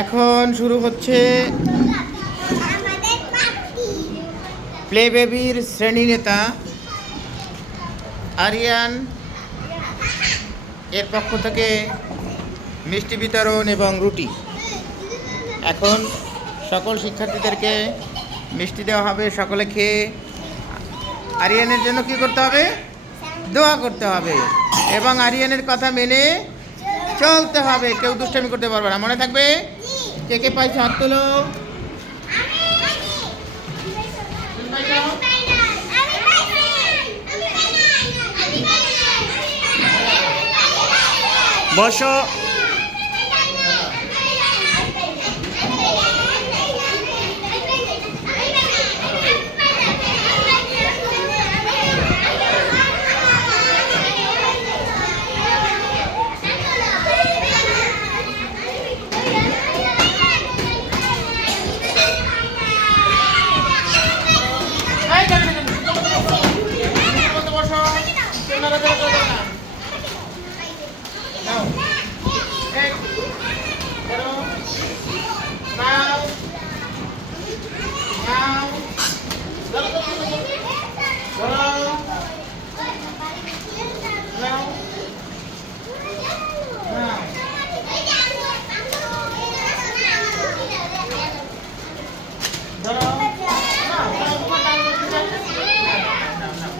এখন শুরু হচ্ছে প্লে বেবির শ্রেণি নেতা আরিয়ান। এর পক্ষ থেকে মিষ্টি বিতরণ এবং রুটি। এখন সকল শিক্ষার্থীদেরকে মিষ্টি দেওয়া হবে। সকলে খেয়ে আরিয়ানের জন্য কি করতে হবে? দোয়া করতে হবে। এবং আরিয়ানের কথা মেনে চলতে হবে, কেউ দুষ্টামি করতে পারবে না। মনে থাকবে? কে কে পাইছে? হাত তোলো। বসো এই, যাবে না, যাবে না। নিজের মতো বসো। কেউ নড়াচড়া করবে না। নাও। এই, ধরো। নাও। নাও। ধরো, ধরো, ধরো, ধরো। ধরো। নাও। নাও। ধরো। নাও, নাও, তোমার টান করতে চাই না? নাও, নাও।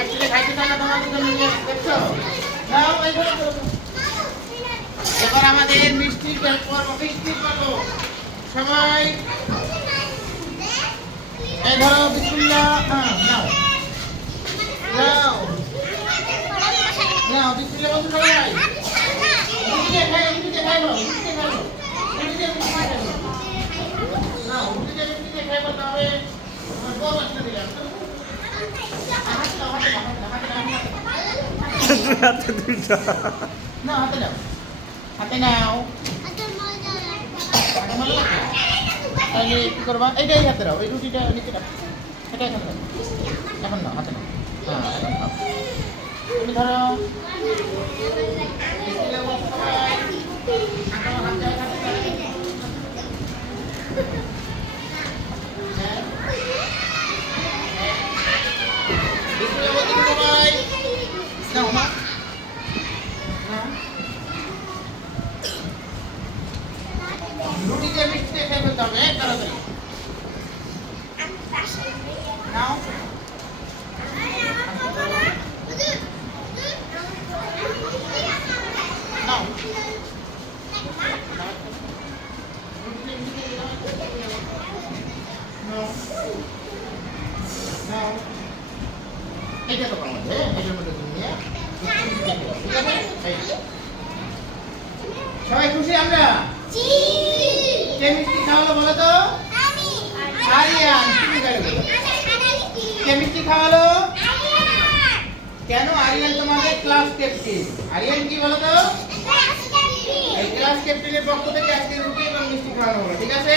একচুয়ালি খাইতে চাই না তোমার জন্য নিয়ে এসে দেখছ? নাও, এই ধরো, ধরো, ধরো। এবার আমাদের পর্ব মিষ্টির পর্ব সবাই। এই ধরো বিসমিল্লাহ। হ্যাঁ, নাও। নাও। নাও বিসমিল্লাহ বলতে সবাই? রুটিতে খাই রুটিতে খাইবো রুটিতে খাইবো রুটিতে খাইবো নাও রুটিতে রুটিতে খাইবো তবে বাচ্চা দিলাম হাতে দাও হাতে দাও হাতে দাও না হাতে দাও হাতে নাও এইটাই হাতে দাও এই রুটিটা নিচে দাও এটা এখন নাও হাতে নাও এখন তুমি ধরো খেয়ে হবে তাড়াতাড়ি। নাও। নাও। নাও। নাও। তো আমাদের? এটার মধ্যে তুমি নিয়ে। সবাই খুশি আমরা? মিষ্টি খাওয়ালো বলো তো? আরিয়ান বলো? খাওয়ালো? কেন আরিয়ান তোমাদের ক্লাস ক্যাপ্টেন আরিয়ান কি বলো তো? ক্লাস ক্যাপ্টেনের পক্ষ থেকে আজকে রুটি এবং মিষ্টি খাওয়ানো হলো, ঠিক আছে?